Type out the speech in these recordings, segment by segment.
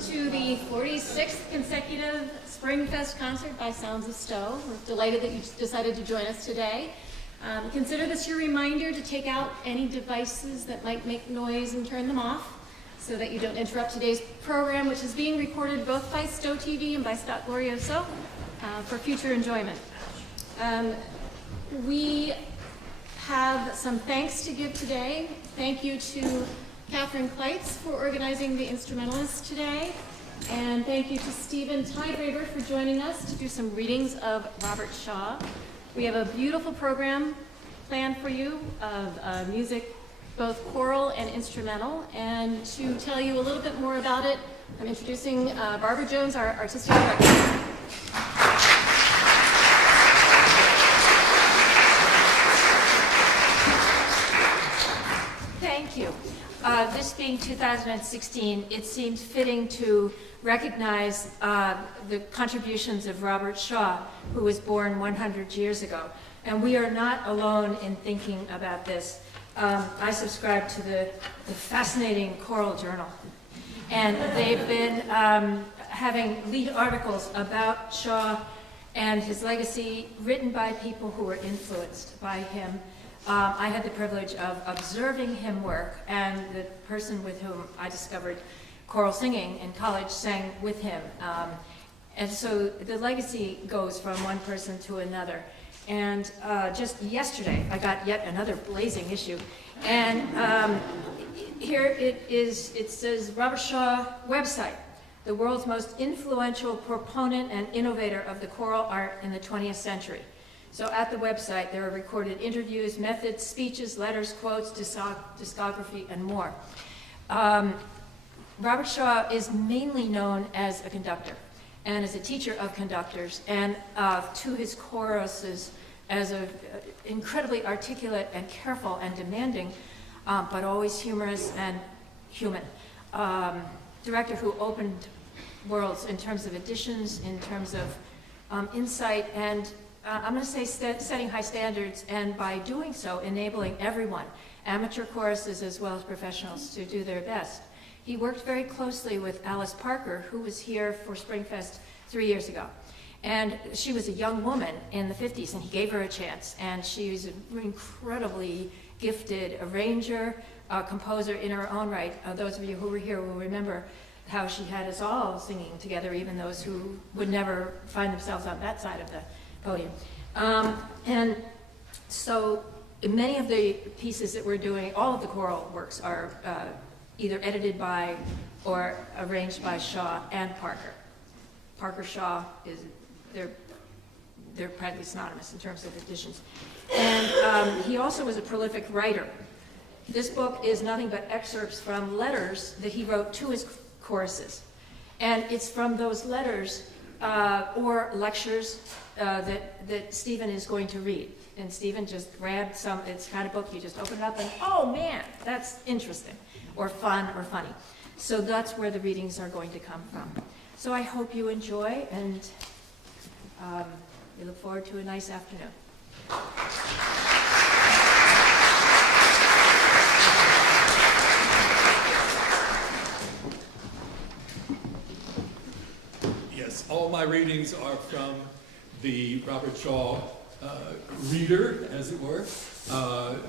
to the 46th consecutive Springfest concert by Sounds of Stow. We're delighted that you decided to join us today. Consider this your reminder to take out any devices that might make noise and turn them off so that you don't interrupt today's program, which is being recorded both by Stow TV and by Scott Glorioso for future enjoyment. We have some thanks to give today. Thank you to Katherine Kleitz for organizing the instrumentalists today. And thank you to Stephen Tidebraber for joining us to do some readings of Robert Shaw. We have a beautiful program planned for you of music, both choral and instrumental. And to tell you a little bit more about it, I'm introducing Barbara Jones, our artistic director. Thank you. This being 2016, it seems fitting to recognize the contributions of Robert Shaw, who was born 100 years ago. And we are not alone in thinking about this. I subscribe to the fascinating Choral Journal. And they've been having lead articles about Shaw and his legacy written by people who were influenced by him. I had the privilege of observing him work, and the person with whom I discovered choral singing in college sang with him. And so the legacy goes from one person to another. And just yesterday, I got yet another blazing issue. And here it is, it says Robert Shaw website, the world's most influential proponent and innovator of the choral art in the 20th century. So at the website, there are recorded interviews, methods, speeches, letters, quotes, discography, and more. Robert Shaw is mainly known as a conductor and as a teacher of conductors, and to his choruses as an incredibly articulate and careful and demanding, but always humorous and human. Director who opened worlds in terms of additions, in terms of insight, and I'm going to say setting high standards, and by doing so, enabling everyone, amateur choruses as well as professionals, to do their best. He worked very closely with Alice Parker, who was here for Springfest 3 years ago. And she was a young woman in the 50s, and he gave her a chance. And she was an incredibly gifted arranger, composer in her own right. Those of you who were here will remember how she had us all singing together, even those who would never find themselves on that side of the podium. And so many of the pieces that we're doing, all of the choral works are either edited by or arranged by Shaw and Parker. Parker Shaw they're practically synonymous in terms of editions. And he also was a prolific writer. This book is nothing but excerpts from letters that he wrote to his choruses. And it's from those letters or lectures that Stephen is going to read. And Stephen just grabbed some, it's the kind of book you just open it up and, oh man, that's interesting, or fun, or funny. So that's where the readings are going to come from. So I hope you enjoy, and we look forward to a nice afternoon. Yes, all my readings are from the Robert Shaw reader, as it were.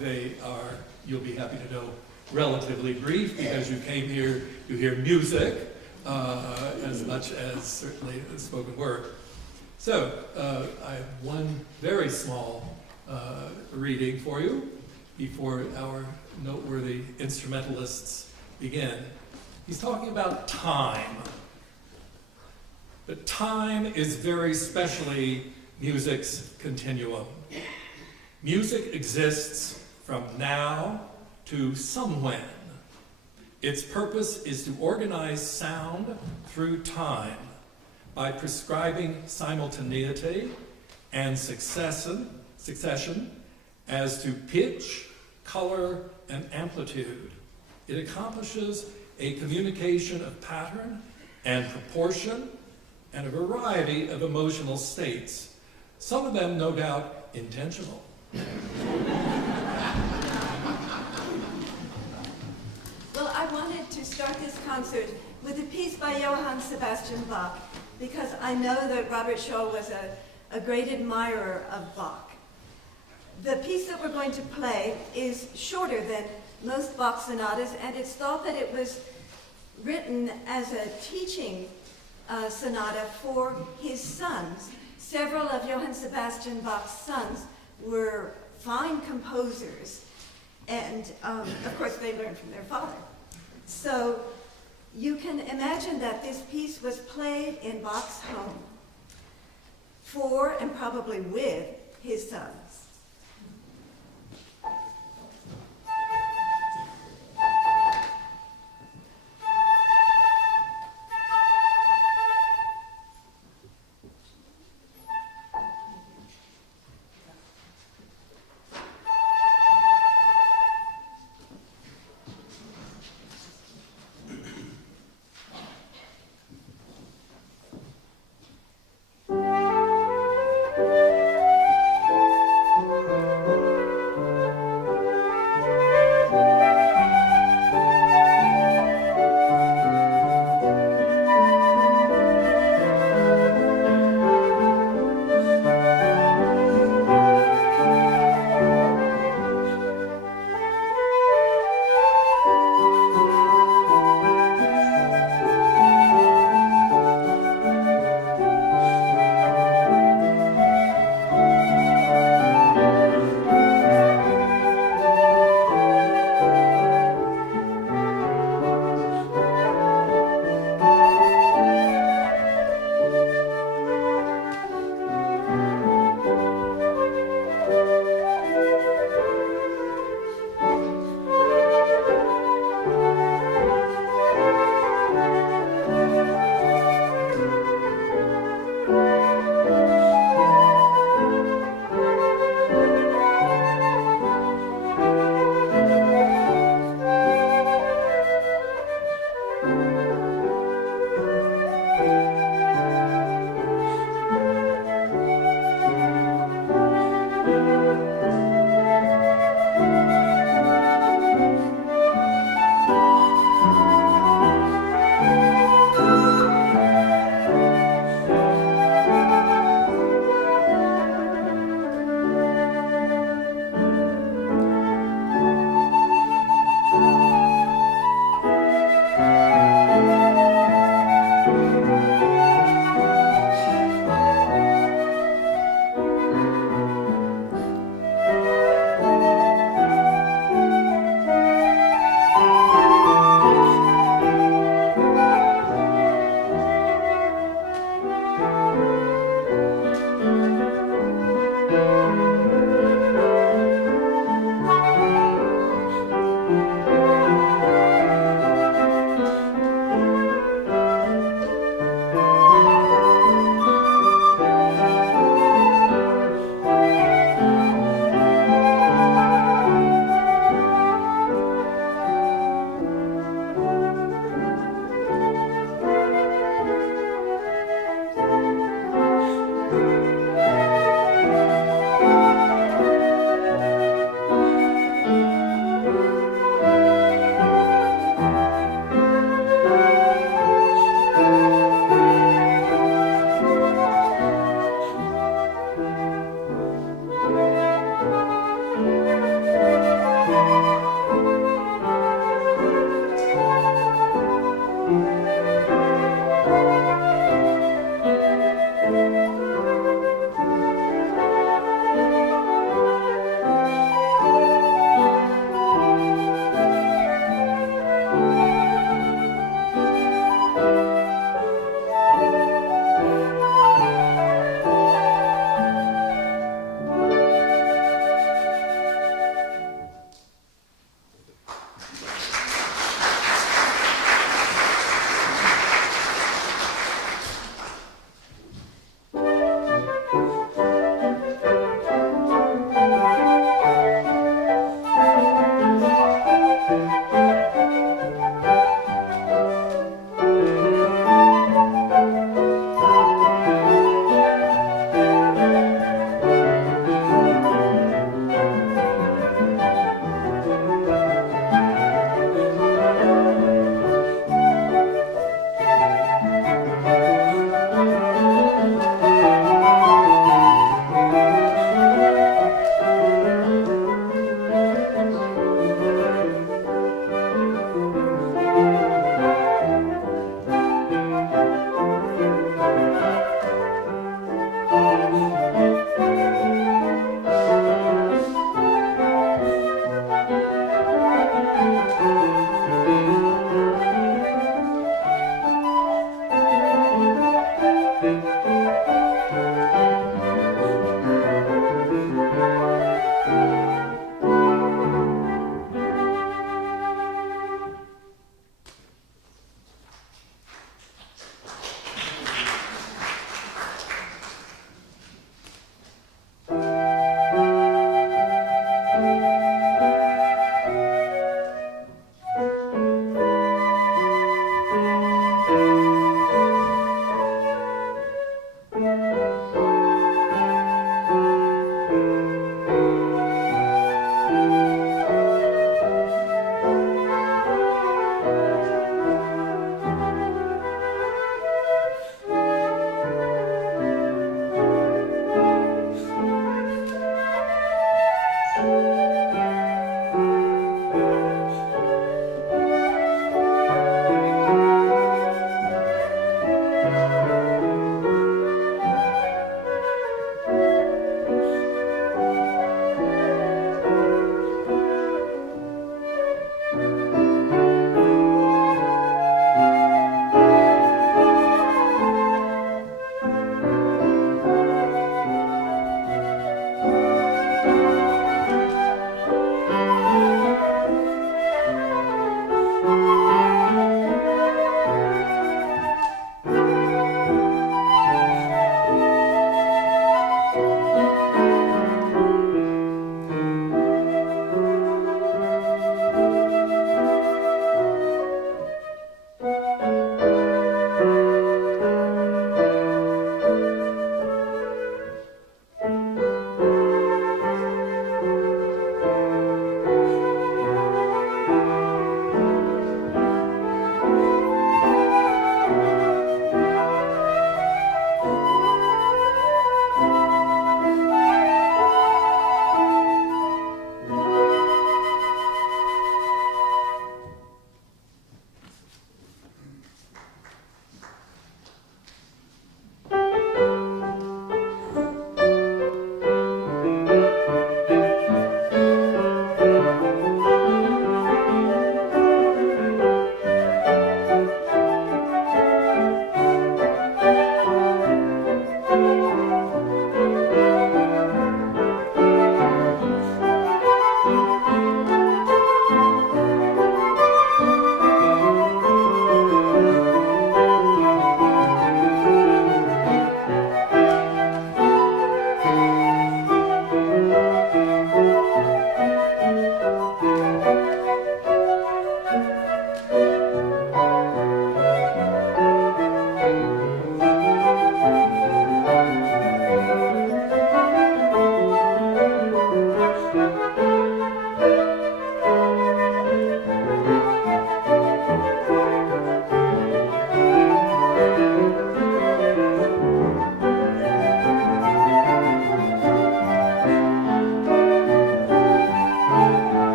They are, you'll be happy to know, relatively brief because you came here to hear music as much as certainly the spoken word. So I have one very small reading for you before our noteworthy instrumentalists begin. He's talking about time. But time is very specially music's continuum. Music exists from now to somewhen. Its purpose is to organize sound through time by prescribing simultaneity and succession as to pitch, color, and amplitude. It accomplishes a communication of pattern and proportion and a variety of emotional states, some of them no doubt intentional. Well, I wanted to start this concert with a piece by Johann Sebastian Bach because I know that Robert Shaw was a great admirer of Bach. The piece that we're going to play is shorter than most Bach sonatas, and it's thought that it was written as a teaching sonata for his sons. Several of Johann Sebastian Bach's sons were fine composers, and of course they learned from their father. So you can imagine that this piece was played in Bach's home for and probably with his sons.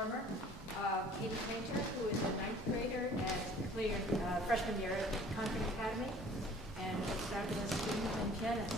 performer. Katie Painter, who is a ninth grader and cleared freshman year at Concord Academy, and a fabulous student and pianist.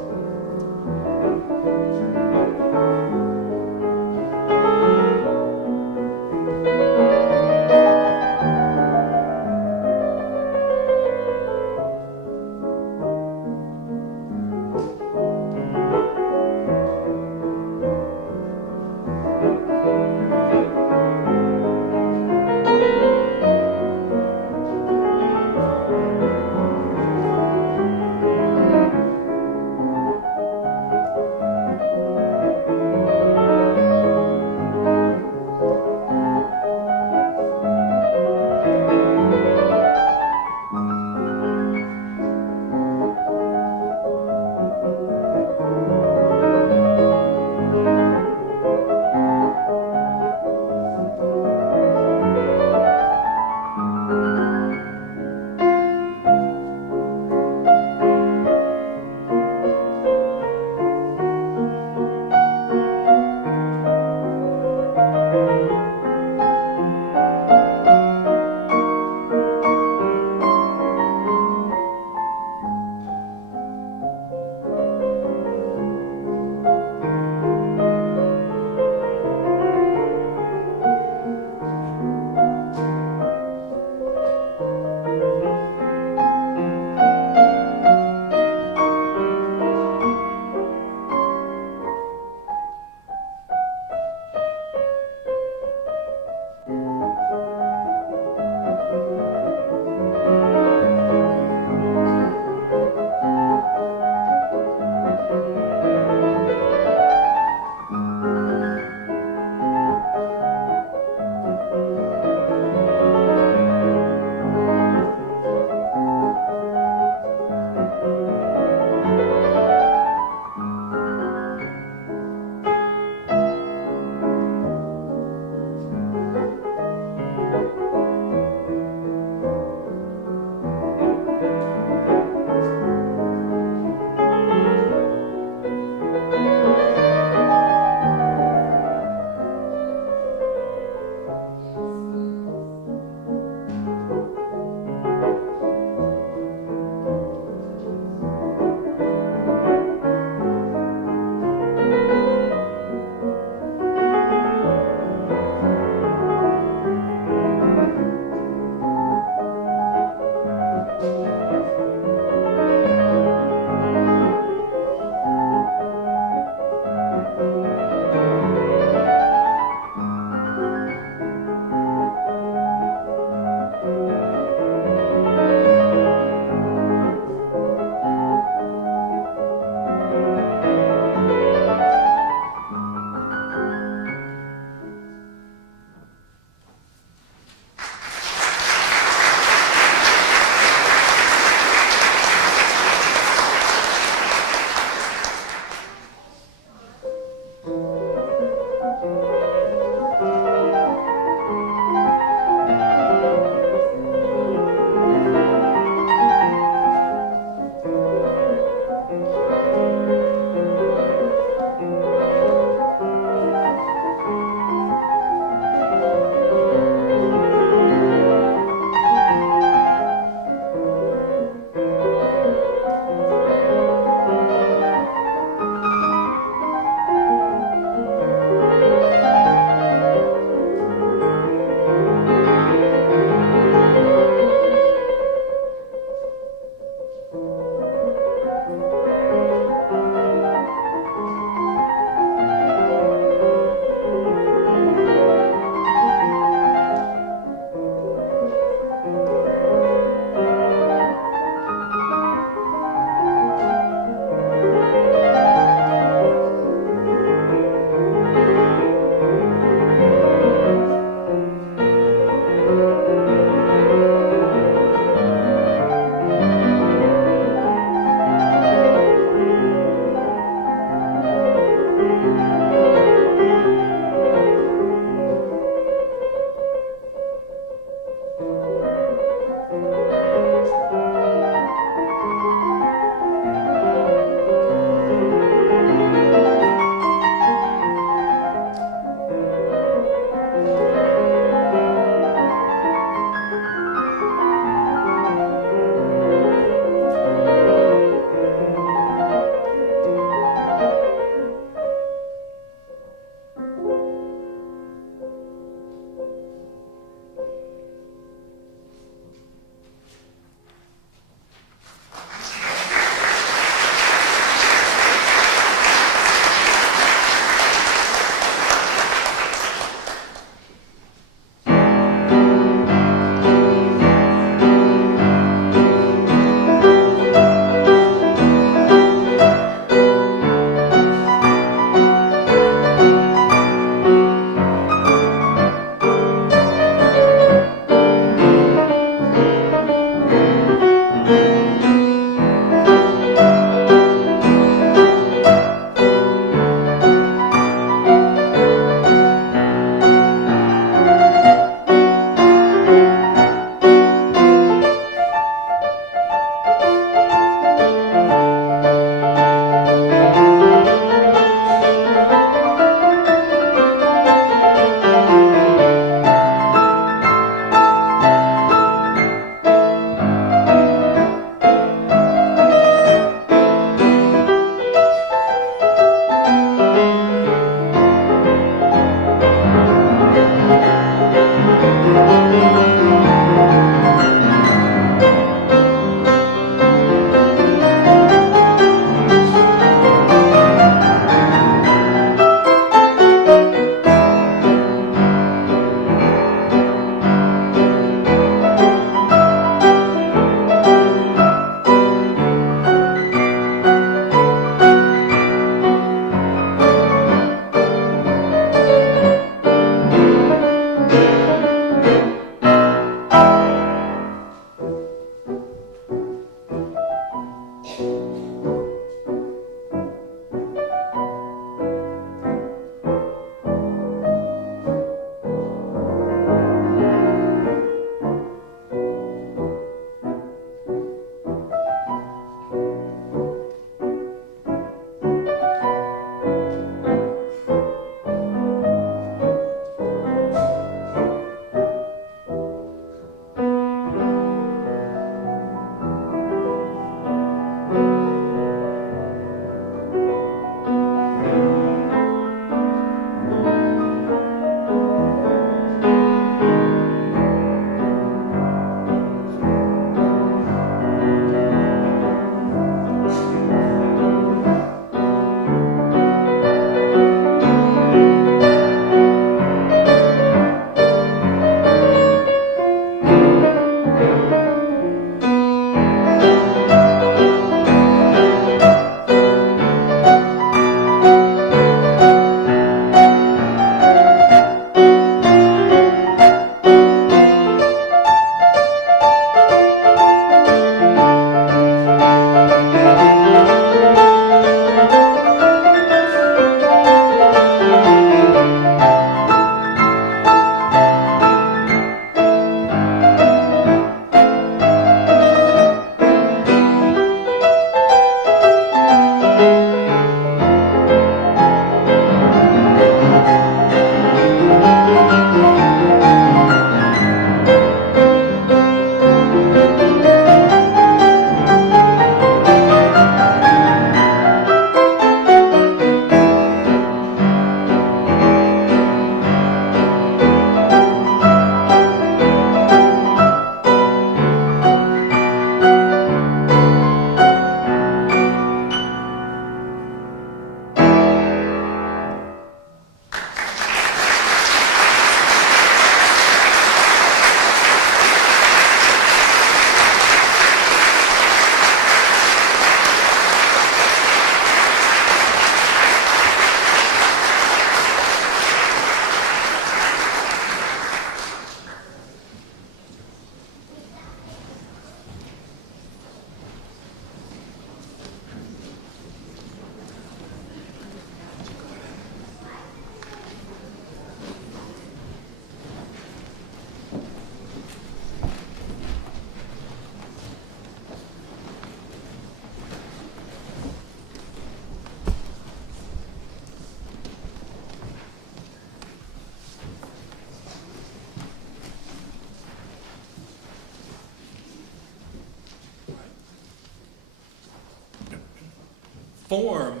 Form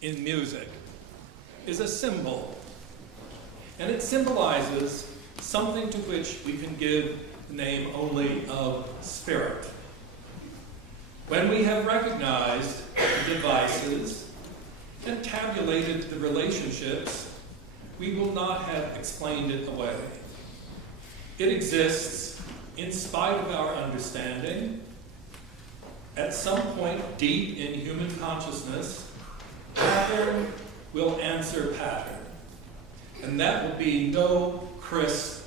in music is a symbol, and it symbolizes something to which we can give the name only of spirit. When we have recognized the devices and tabulated the relationships, we will not have explained it away. It exists in spite of our understanding. At some point deep in human consciousness, pattern will answer pattern. And that will be no crisp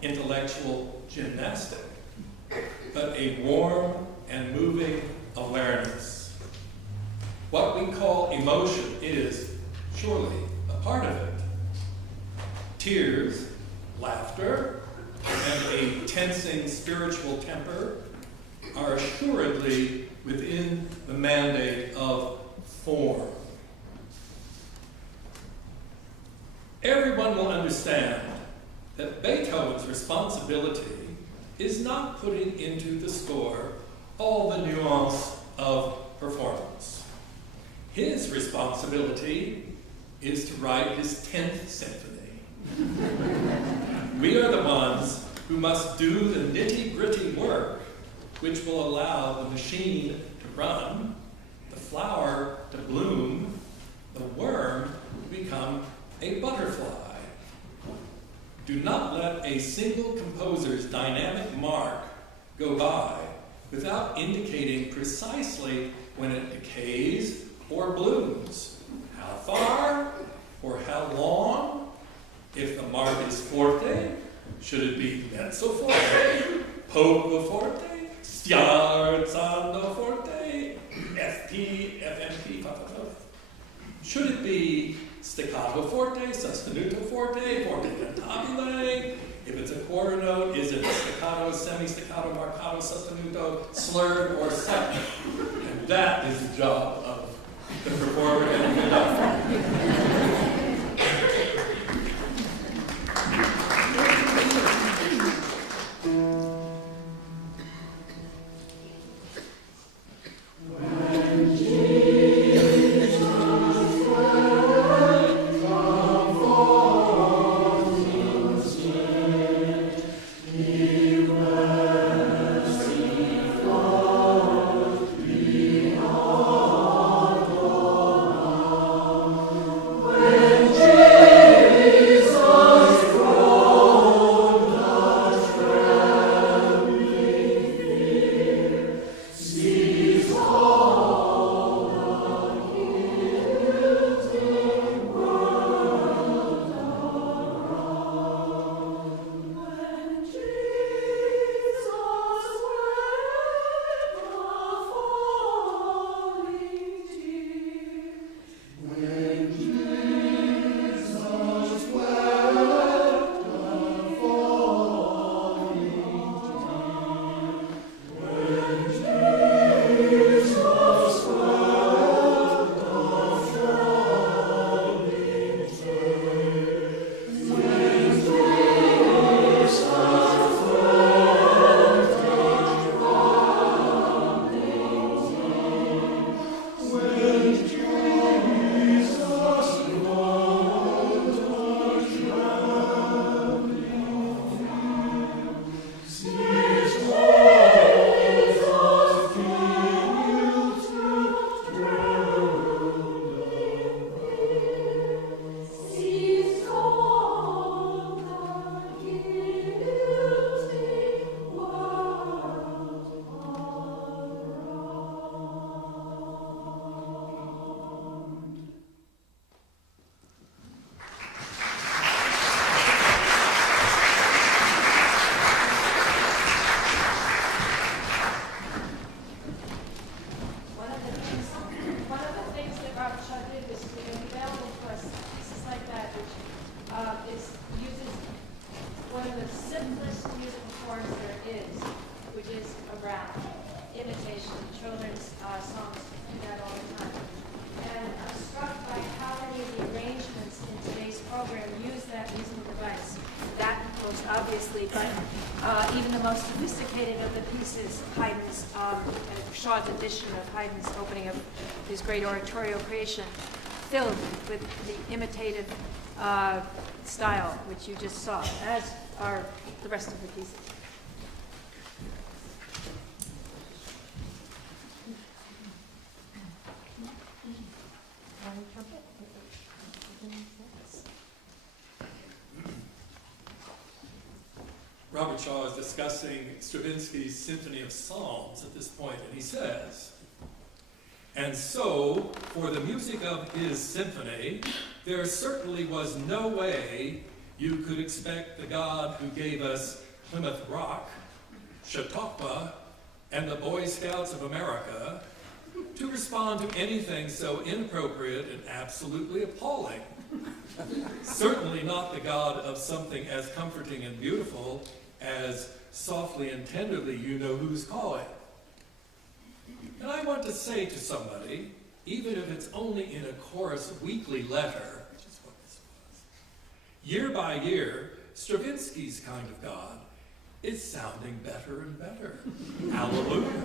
intellectual gymnastic, but a warm and moving awareness. What we call emotion is surely a part of it. Tears, laughter, and a tensing spiritual temper are assuredly within the mandate of form. Everyone will understand that Beethoven's responsibility is not putting into the score all the nuance of performance. His responsibility is to write his 10th symphony. We are the ones who must do the nitty-gritty work which will allow the machine to run, the flower to bloom, the worm to become a butterfly. Do not let a single composer's dynamic mark go by without indicating precisely when it decays or blooms, how far or how long. If the mark is forte, should it be mezzo forte, poco forte, scherzando forte, P, F, M, P, fa, fa, fa. Should it be staccato forte, sostenuto forte, forte cantabile? If it's a quarter note, is it staccato, semi-staccato, marcato, sostenuto, slurred, or second? And that is the job of the performer and the conductor. Even the most sophisticated of the pieces, Haydn's, Shaw's edition of Haydn's opening of his great oratorio creation, filled with the imitative style which you just saw, as are the rest of the pieces. Robert Shaw is discussing Stravinsky's Symphony of Psalms at this point, and he says, "And so, for the music of his symphony, there certainly was no way you could expect the God who gave us Plymouth Rock, Chautauqua, and the Boy Scouts of America to respond to anything so inappropriate and absolutely appalling. Certainly not the God of something as comforting and beautiful as softly and tenderly you know who's calling." And I want to say to somebody, even if it's only in a chorus weekly letter, which is what this was, year by year, Stravinsky's kind of God is sounding better and better. Hallelujah.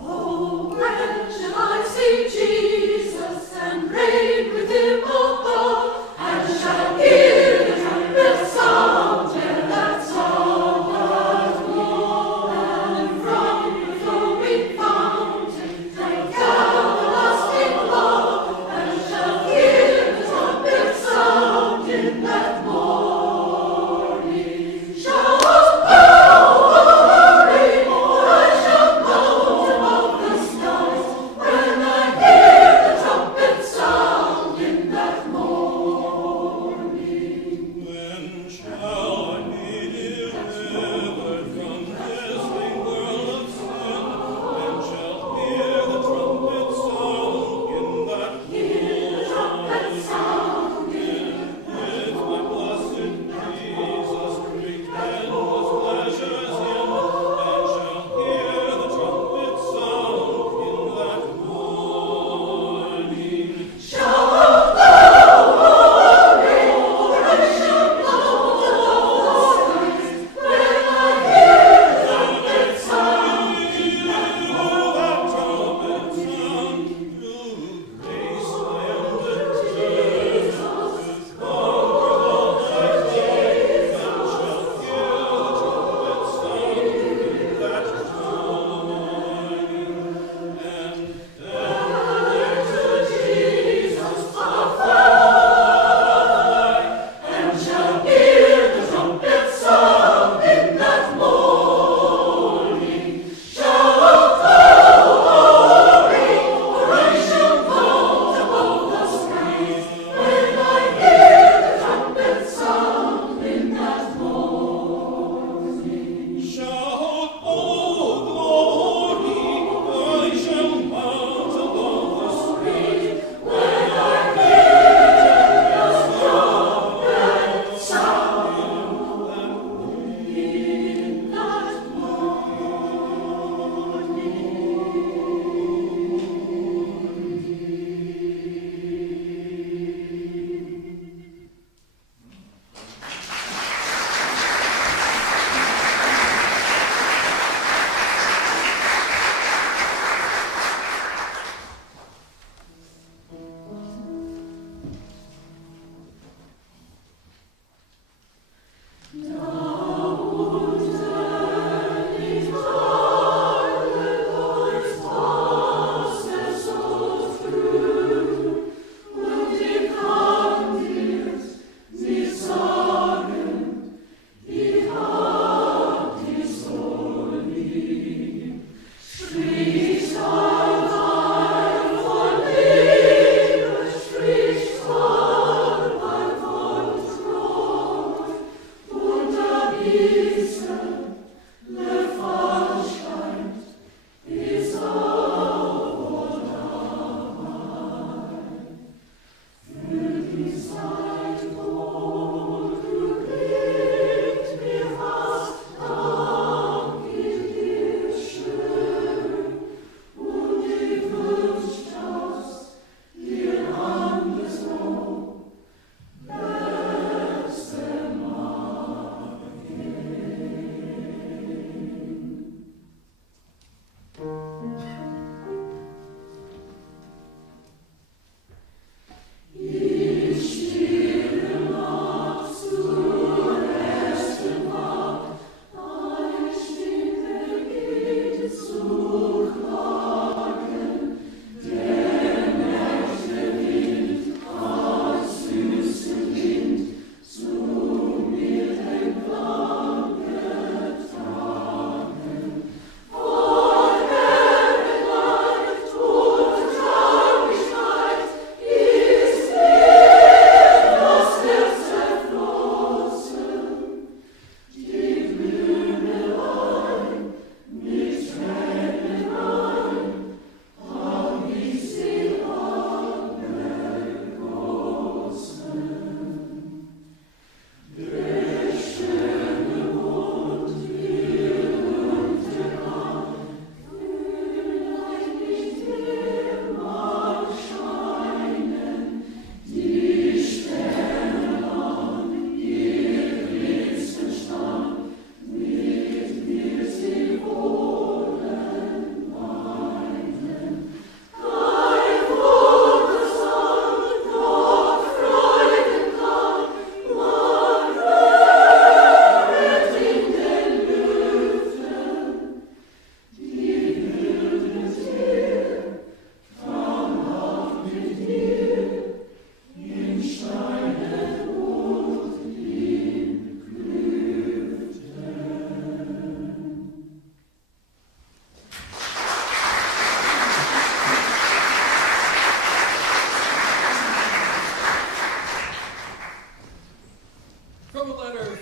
Oh, when shall I see Jesus and reign with him above, and shall hear the trumpet sound and that Sabbath glow, and from the flowing fountain drink everlasting love, and shall hear the trumpet sound in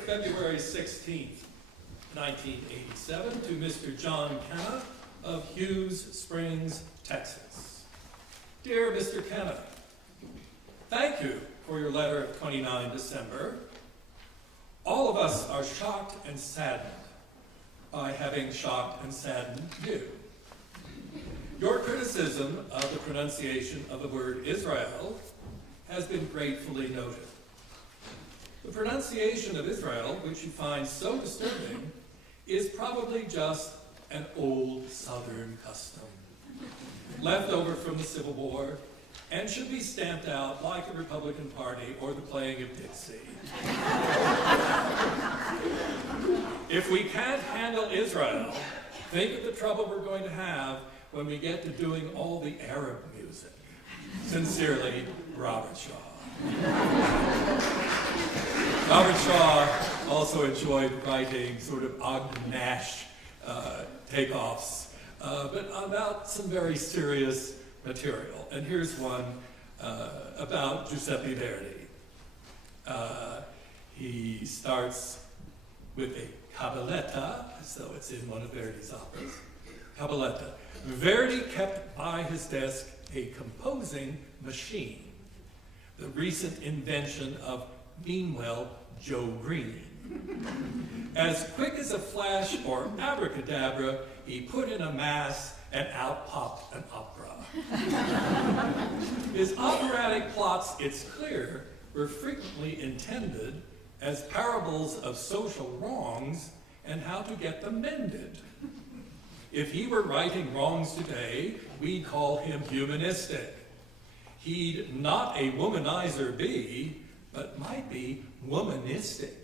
February 16th, 1987, to Mr. John Kenna of Hughes Springs, Texas. Dear Mr. Kenna, thank you for your letter of 29 December. All of us are shocked and saddened by having shocked and saddened you. Your criticism of the pronunciation of the word Israel has been gratefully noted. The pronunciation of Israel, which you find so disturbing, is probably just an old Southern custom, left over from the Civil War, and should be stamped out like the Republican Party or the playing of Dixie. If we can't handle Israel, think of the trouble we're going to have when we get to doing all the Arab music. Sincerely, Robert Shaw. Robert Shaw also enjoyed writing sort of Ogden Nash takeoffs, but about some very serious material. And here's one about Giuseppe Verdi. He starts with a cabaletta, as though it's in one of Verdi's operas. Cabaletta. Verdi kept by his desk a composing machine, the recent invention of Meanwhile Joe Green. As quick as a flash or abracadabra, he put in a mass and out popped an opera. His operatic plots, it's clear, were frequently intended as parables of social wrongs and how to get them mended. If he were righting wrongs today, we'd call him humanistic. He'd not a womanizer be, but might be womanistic.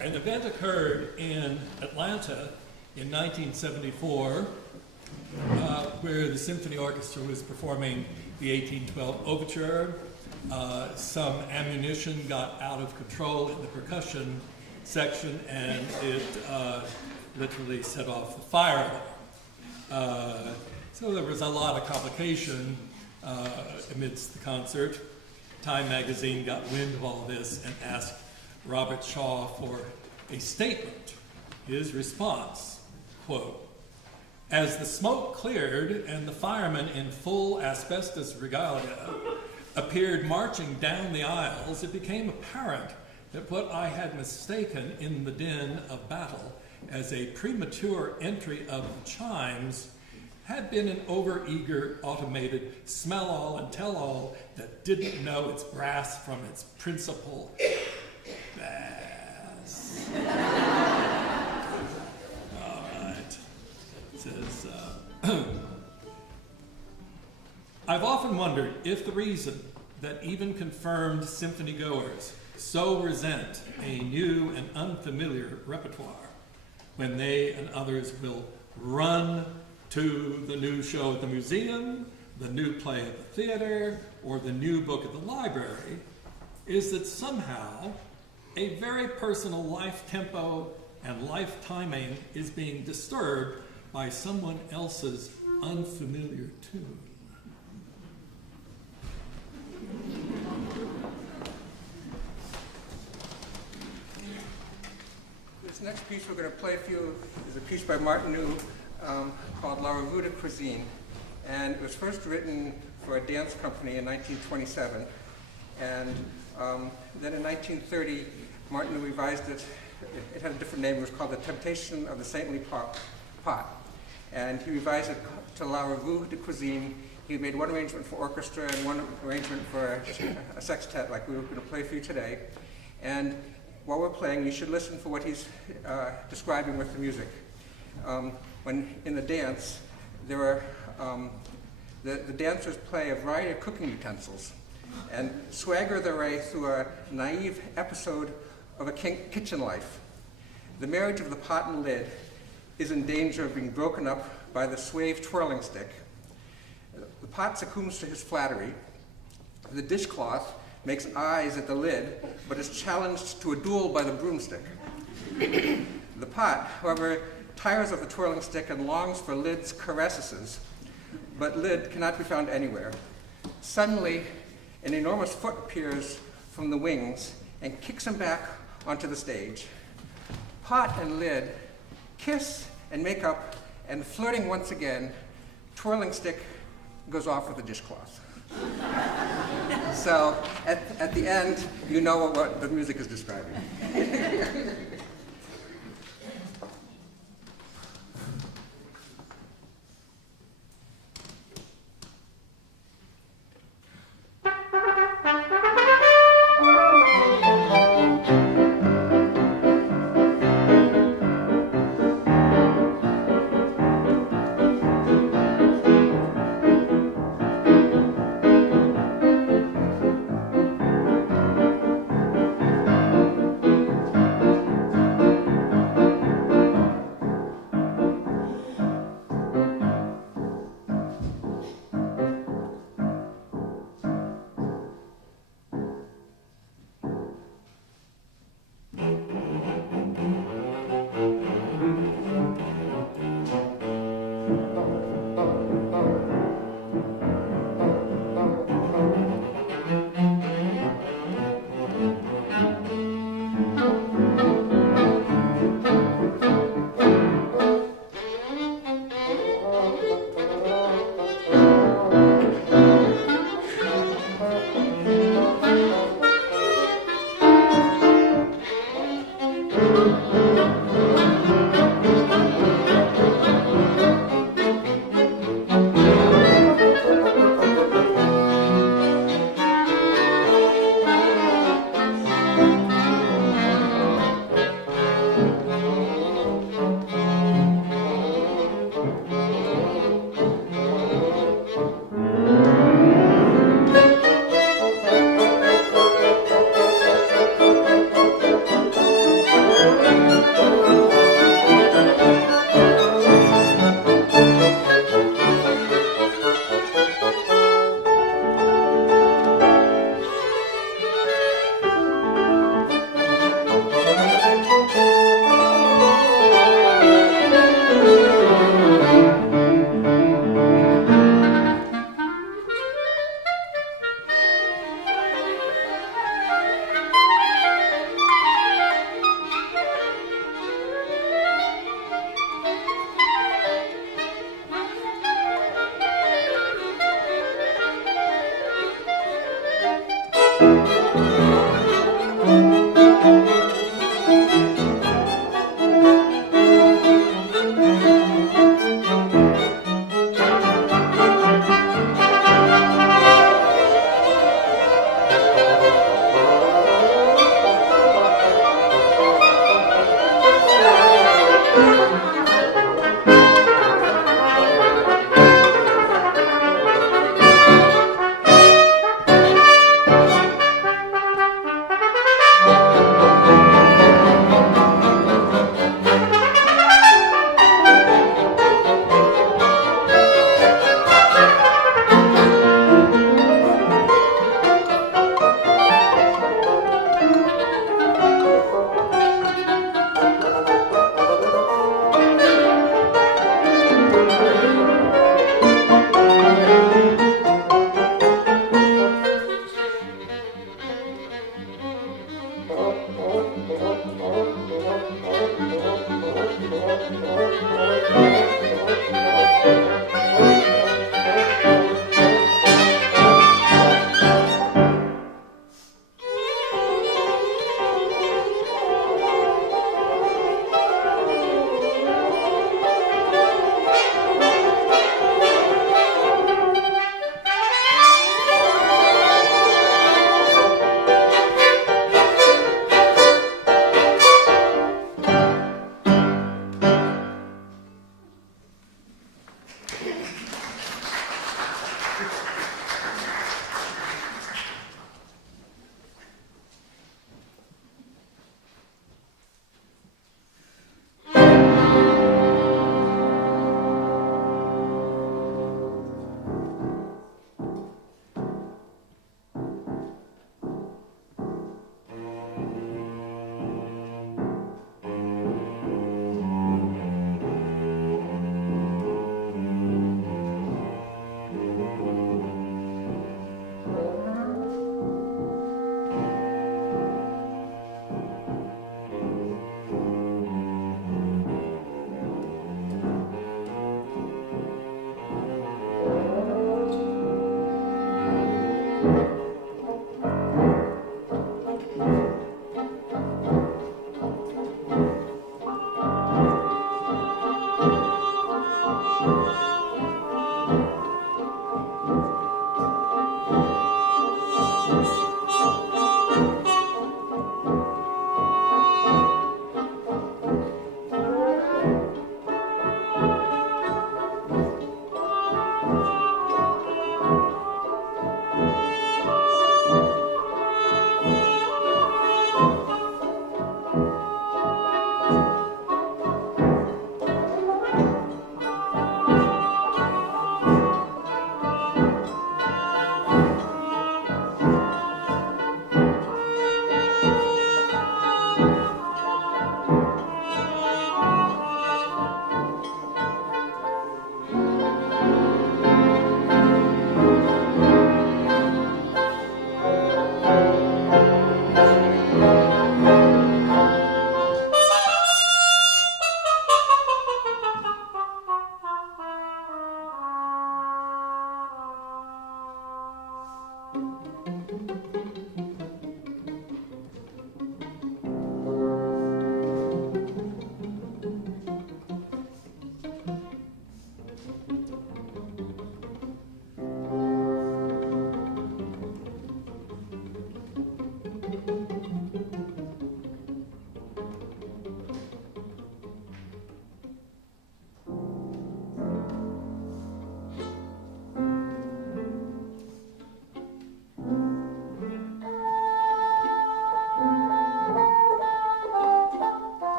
An event occurred in Atlanta in 1974 where the symphony orchestra was performing the 1812 overture. Some ammunition got out of control in the percussion section and it literally set off the fire alarm. So there was a lot of complication amidst the concert. Time magazine got wind of all this and asked Robert Shaw for a statement. His response, quote, "As the smoke cleared and the firemen in full asbestos regalia appeared marching down the aisles, it became apparent that what I had mistaken in the din of battle as a premature entry of the chimes had been an over-eager automated smell-all and tell-all that didn't know its brass from its principal." Bah. I've often wondered if the reason that even confirmed symphony goers so resent a new and unfamiliar repertoire when they and others will run to the new show at the museum, the new play at the theater, or the new book at the library, is that somehow a very personal life tempo and life timing is being disturbed by someone else's unfamiliar tune. This next piece we're going to play for you is a piece by Martin New called La Revue de Cuisine. And it was first written for a dance company in 1927. And then in 1930, Martin New revised it. It had a different name. It was called The Temptation of the Saintly Pot. And he revised it to La Revue de Cuisine. He made one arrangement for orchestra and one arrangement for a sextet, like we were going to play for you today. And while we're playing, you should listen for what he's describing with the music. When in the dance, there are the dancers play a variety of cooking utensils and swagger their way through a naive episode of a kitchen life. The marriage of the pot and lid is in danger of being broken up by the suave twirling stick. The pot succumbs to his flattery. The dishcloth makes eyes at the lid, but is challenged to a duel by the broomstick. The pot, however, tires of the twirling stick and longs for lid's caresses, but lid cannot be found anywhere. Suddenly, an enormous foot appears from the wings and kicks him back onto the stage. Pot and lid kiss and make up, and flirting once again, twirling stick goes off with the dishcloth. So at the end, you know what the music is describing.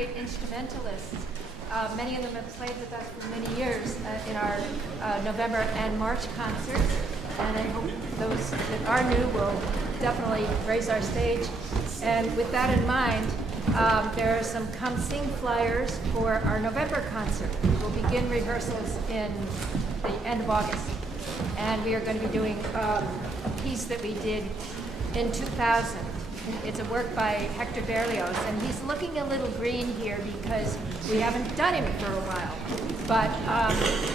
great instrumentalists. Many of them have played with us for many years in our November and March concerts, and I hope those that are new will definitely grace our stage. And with that in mind, there are some come sing flyers for our November concert. We'll begin rehearsals in the end of August, and we are going to be doing a piece that we did in 2000. It's a work by Hector Berlioz, and he's looking a little green here because we haven't done him for a while, but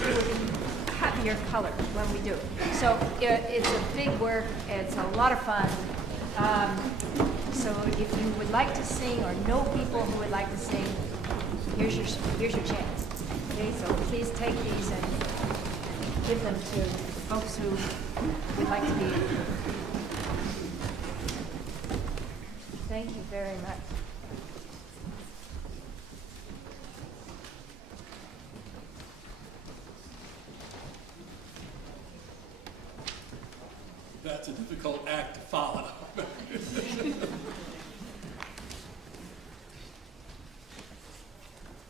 it will be happier color when we do it. So it's a big work, it's a lot of fun. So if you would like to sing or know people who would like to sing, here's your chance. Okay, so please take these and give them to folks who would like to be. Thank you very much. That's a difficult act to follow.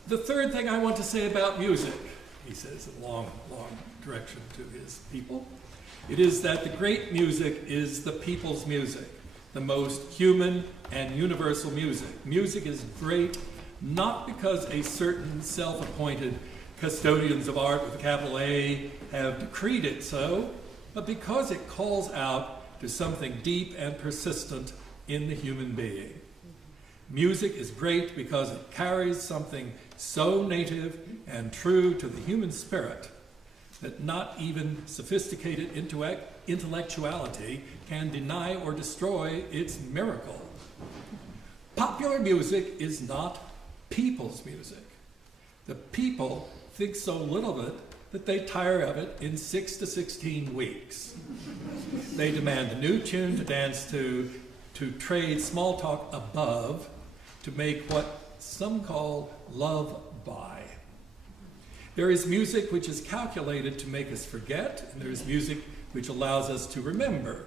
The third thing I want to say about music, he says in long direction to his people, it is that the great music is the people's music, the most human and universal music. Music is great not because a certain self-appointed custodians of art with a capital A have decreed it so, but because it calls out to something deep and persistent in the human being. Music is great because it carries something so native and true to the human spirit that not even sophisticated intellectuality can deny or destroy its miracle. Popular music is not people's music. The people think so little of it that they tire of it in 6 to 16 weeks. They demand a new tune to dance to trade small talk above, to make what some call love by. There is music which is calculated to make us forget, and there is music which allows us to remember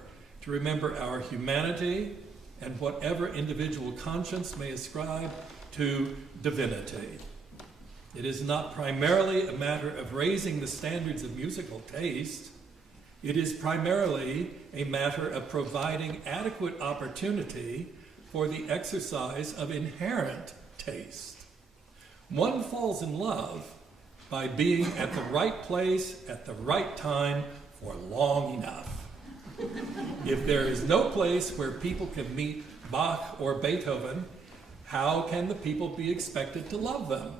our humanity and whatever individual conscience may ascribe to divinity. It is not primarily a matter of raising the standards of musical taste. It is primarily a matter of providing adequate opportunity for the exercise of inherent taste. One falls in love by being at the right place at the right time for long enough. If there is no place where people can meet Bach or Beethoven, how can the people be expected to love them?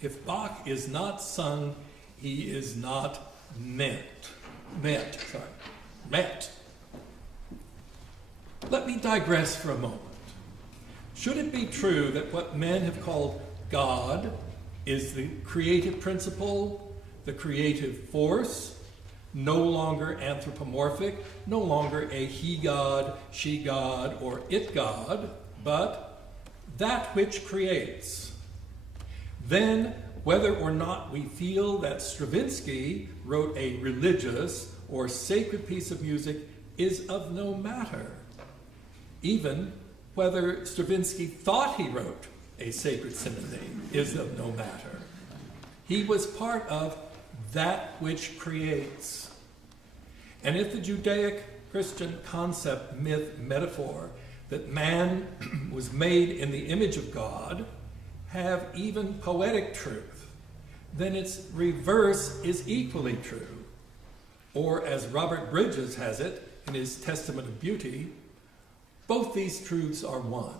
If Bach is not sung, he is not met. Let me digress for a moment. Should it be true that what men have called God is the creative principle, the creative force, no longer anthropomorphic, no longer a he God, she God, or it God, but that which creates? Then, whether or not we feel that Stravinsky wrote a religious or sacred piece of music is of no matter. Even whether Stravinsky thought he wrote a sacred symphony is of no matter. He was part of that which creates. And if the Judaic Christian concept, myth, metaphor that man was made in the image of God have even poetic truth, then its reverse is equally true. Or as Robert Bridges has it in his Testament of Beauty, both these truths are one.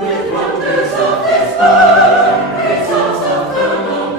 With wonders of this birth, great songs of the moment.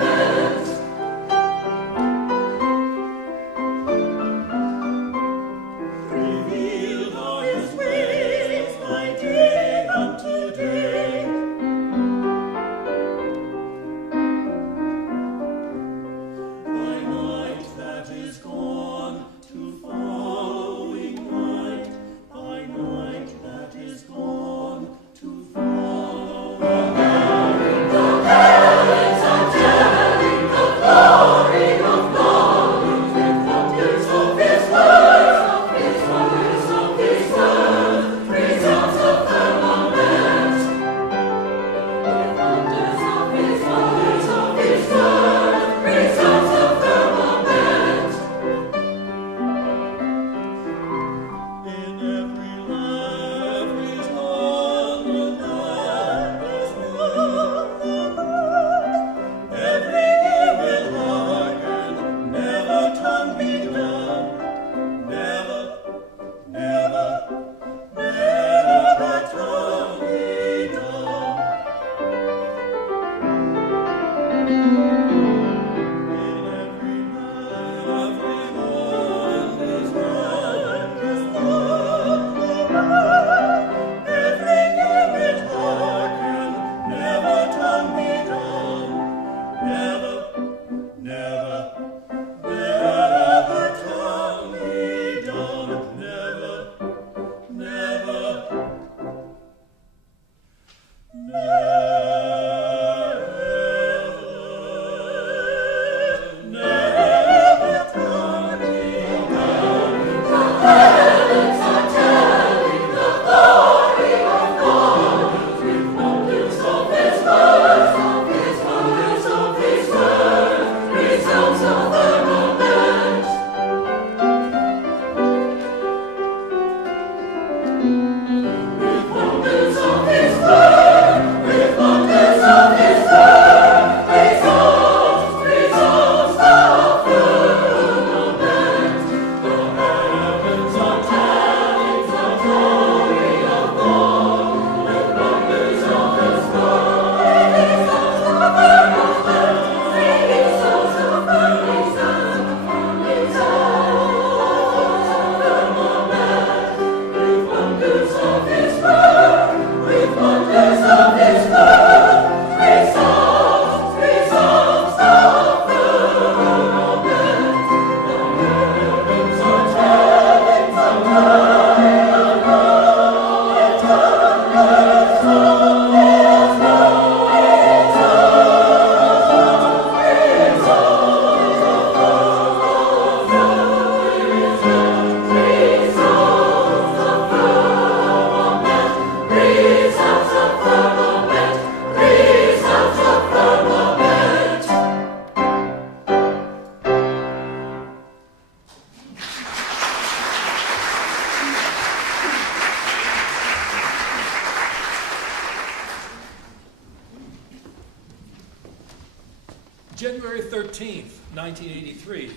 January 13th, 1983.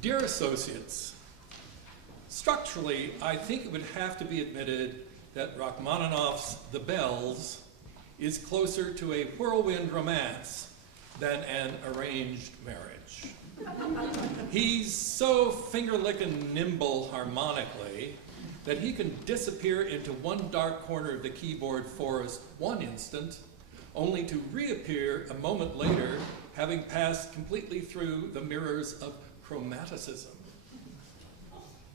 Dear Associates, structurally, I think it would have to be admitted that Rachmaninoff's The Bells is closer to a whirlwind romance than an arranged marriage. He's so finger-licking nimble harmonically that he can disappear into one dark corner of the keyboard forest one instant, only to reappear a moment later, having passed completely through the mirrors of chromaticism.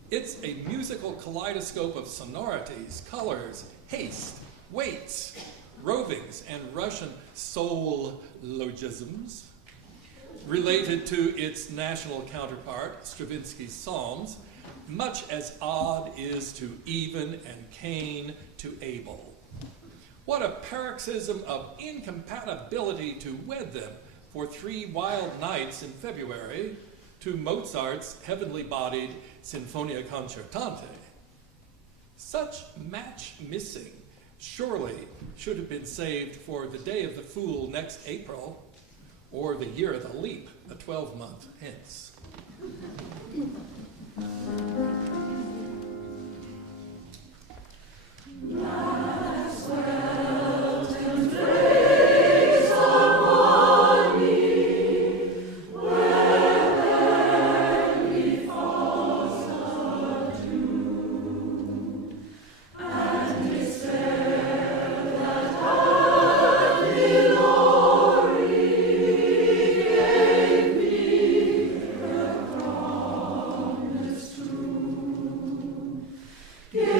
It's a musical kaleidoscope of sonorities, colors, haste, weights, rovings, and Russian soul-logisms related to its national counterpart, Stravinsky's Psalms, much as odd is to even and Cain to Abel. What a paroxysm of incompatibility to wed them for 3 wild nights in February to Mozart's heavenly-bodied Sinfonia Concertante. Such match missing surely should have been saved for the Day of the Fool next April, or the Year of the Leap, a 12-month hence. Give me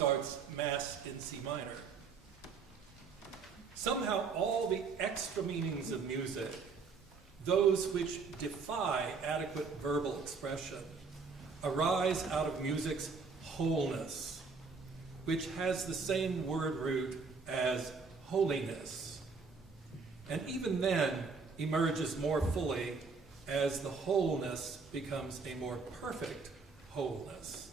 Mozart's Mass in C minor. Somehow all the extra meanings of music, those which defy adequate verbal expression, arise out of music's wholeness, which has the same word root as holiness, and even then emerges more fully as the wholeness becomes a more perfect wholeness.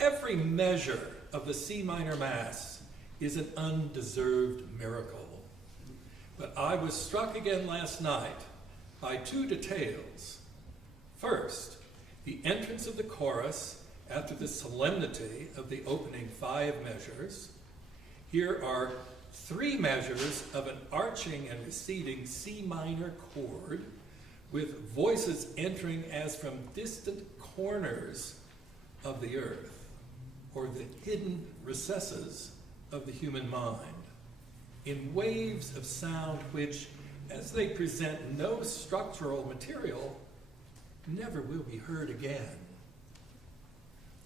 Every measure of the C minor Mass is an undeserved miracle. But I was struck again last night by two details. First, the entrance of the chorus after the solemnity of the opening 5 measures. Here are 3 measures of an arching and receding C minor chord with voices entering as from distant corners of the earth or the hidden recesses of the human mind, in waves of sound which, as they present no structural material, never will be heard again.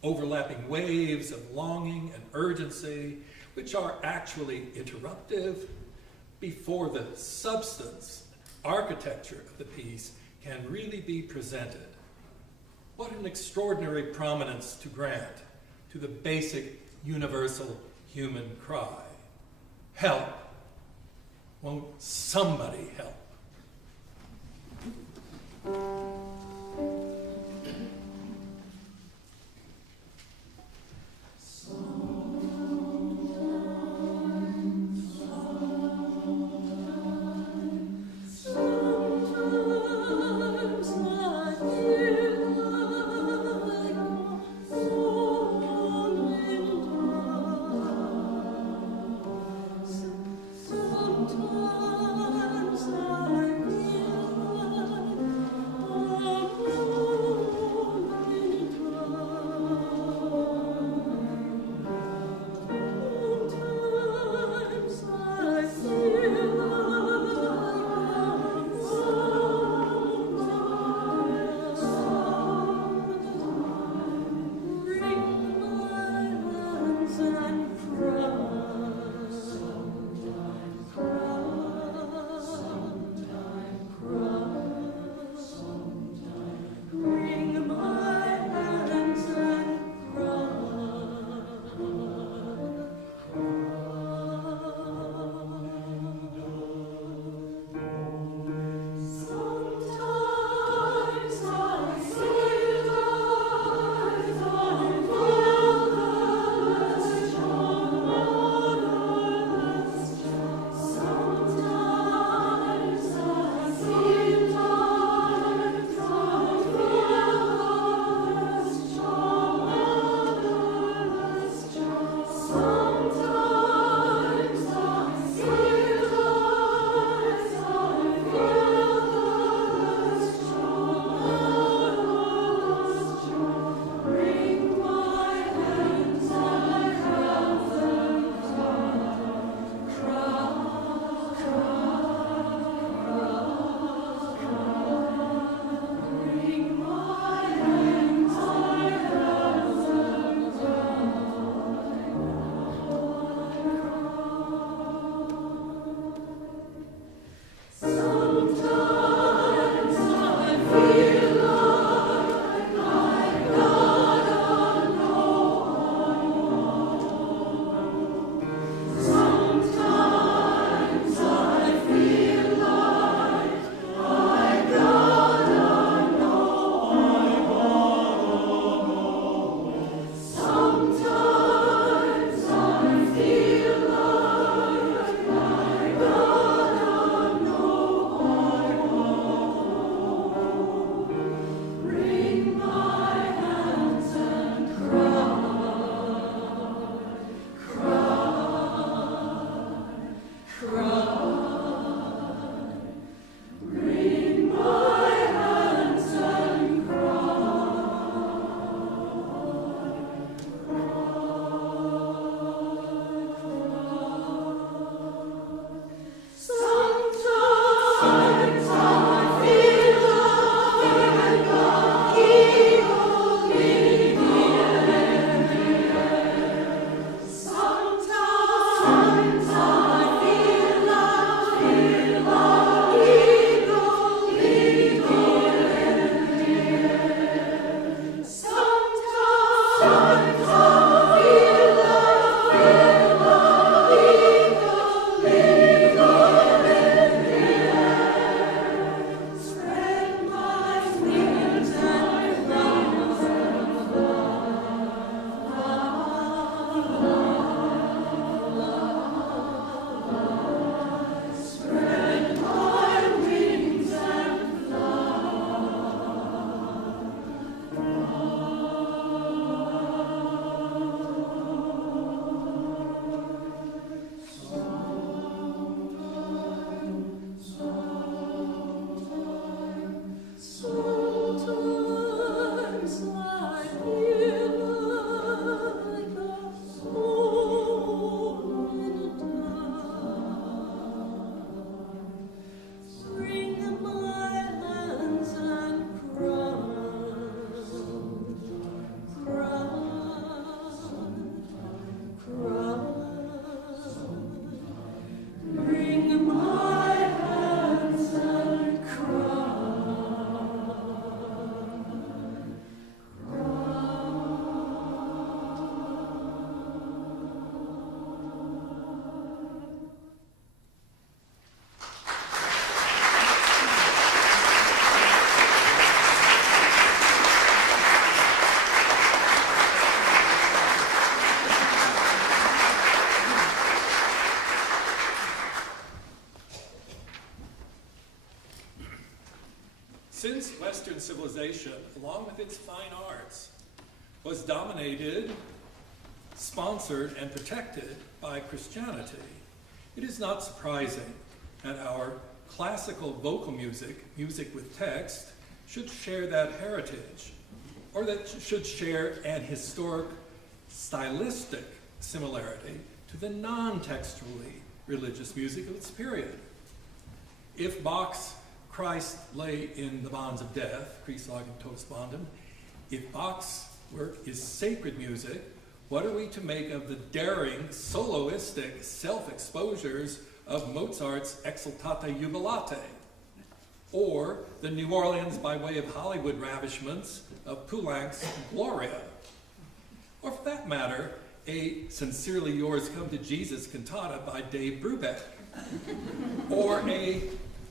Overlapping waves of longing and urgency, which are actually interruptive, before the substance, architecture of the piece can really be presented. What an extraordinary prominence to grant to the basic universal human cry. Help! Won't somebody help? Sometimes I feel like Western civilization, along with its fine arts, was dominated, sponsored, and protected by Christianity, it is not surprising that our classical vocal music, music with text, should share that heritage, or that should share an historic stylistic similarity to the non-textually religious music of its period. If Bach's Christ lay in the bonds of death, Christ lag in Todesbanden, if Bach's work is sacred music, what are we to make of the daring, soloistic self-exposures of Mozart's Exultate Jubilate, or the New Orleans by way of Hollywood ravishments of Poulenc's Gloria, or for that matter, a Sincerely Yours Come to Jesus cantata by Dave Brubeck, or a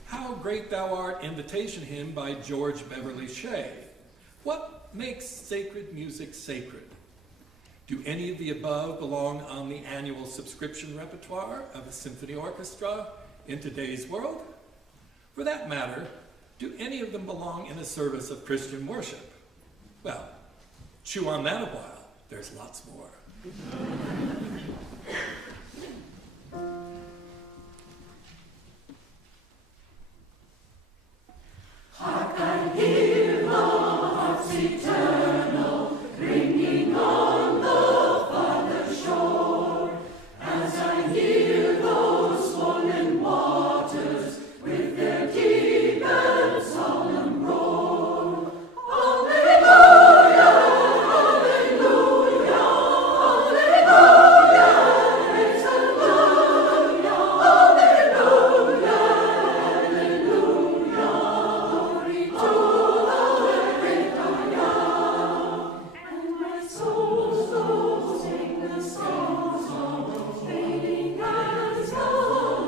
How Great Thou Art invitation hymn by George Beverly Shea. What makes sacred music sacred? Do any of the above belong on the annual subscription repertoire of a symphony orchestra in today's world? For that matter, do any of them belong in a service of Christian worship? Well, chew on that a while. There's lots more. Hark, I hear the heart's eternal ringing on the farther shore, as I hear those swollen waters with their deep and solemn roar. Alleluia, alleluia, alleluia, praise alleluia, alleluia, alleluia, glory to the great I am. And my soul sing the songs of fading as the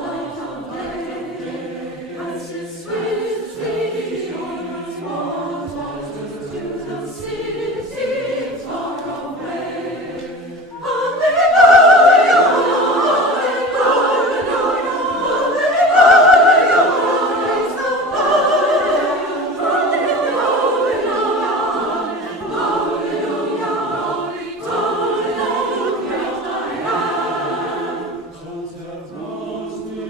light of day, as it swiftly shores waters to the city far away. Alleluia, alleluia, alleluia, praise the Lord. Alleluia, alleluia, glory to the great I am. Souls have lost me,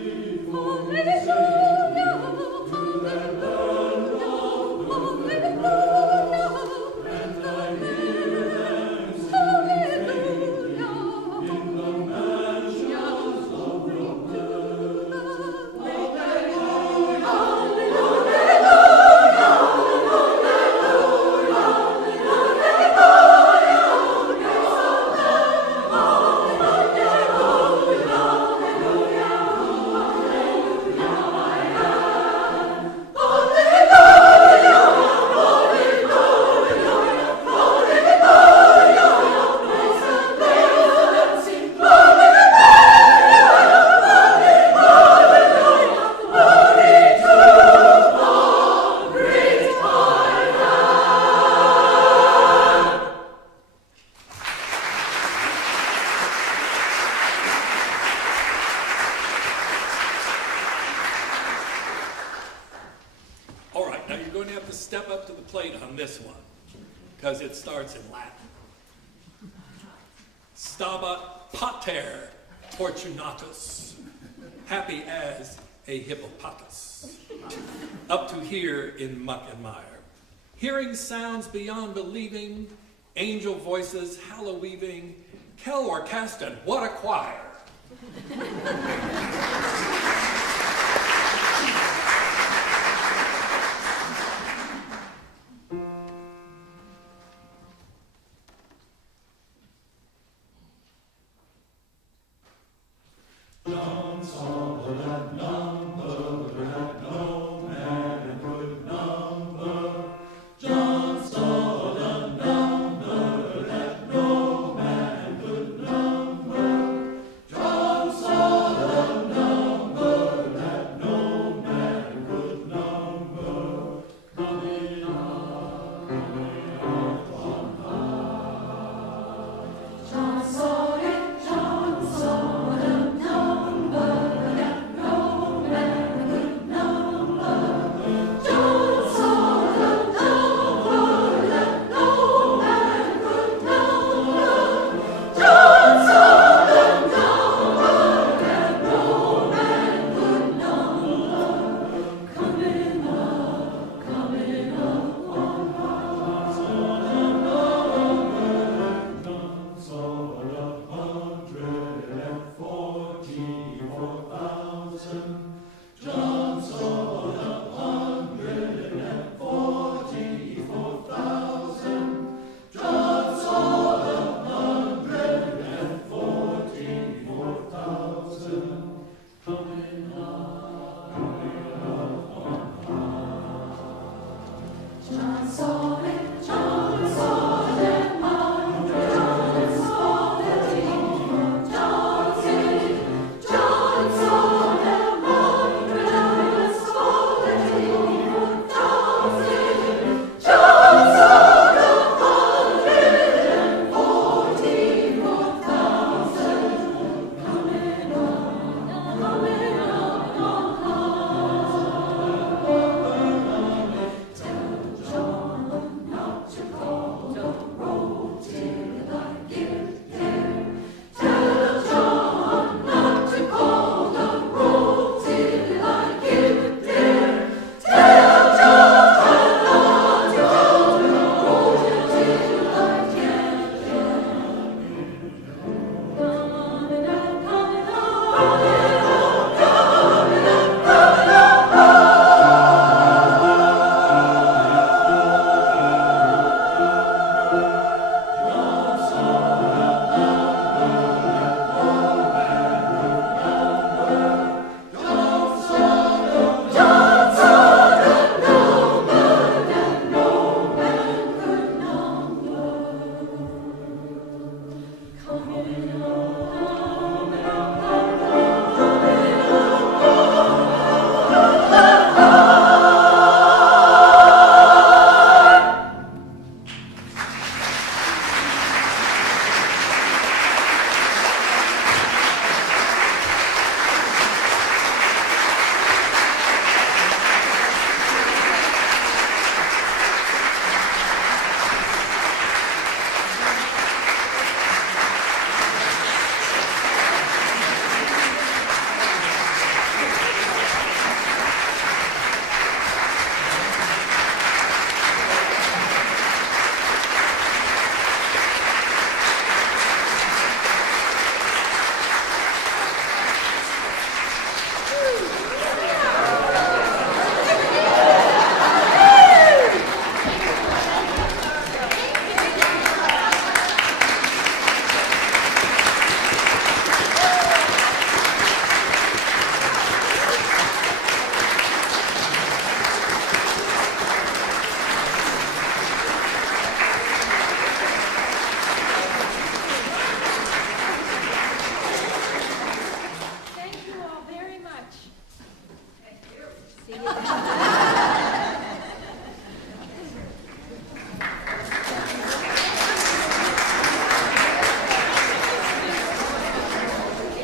All right, now you're going to have to step up to the plate on this one, because it starts in Latin. Stabat pater Fortunatus, happy as a hippopotamus. Up to here in muck and mire. Hearing sounds beyond believing, angel voices hallow-weaving, Kel Orchestra, what a choir! John saw the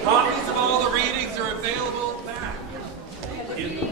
Copies of all the readings are available back in the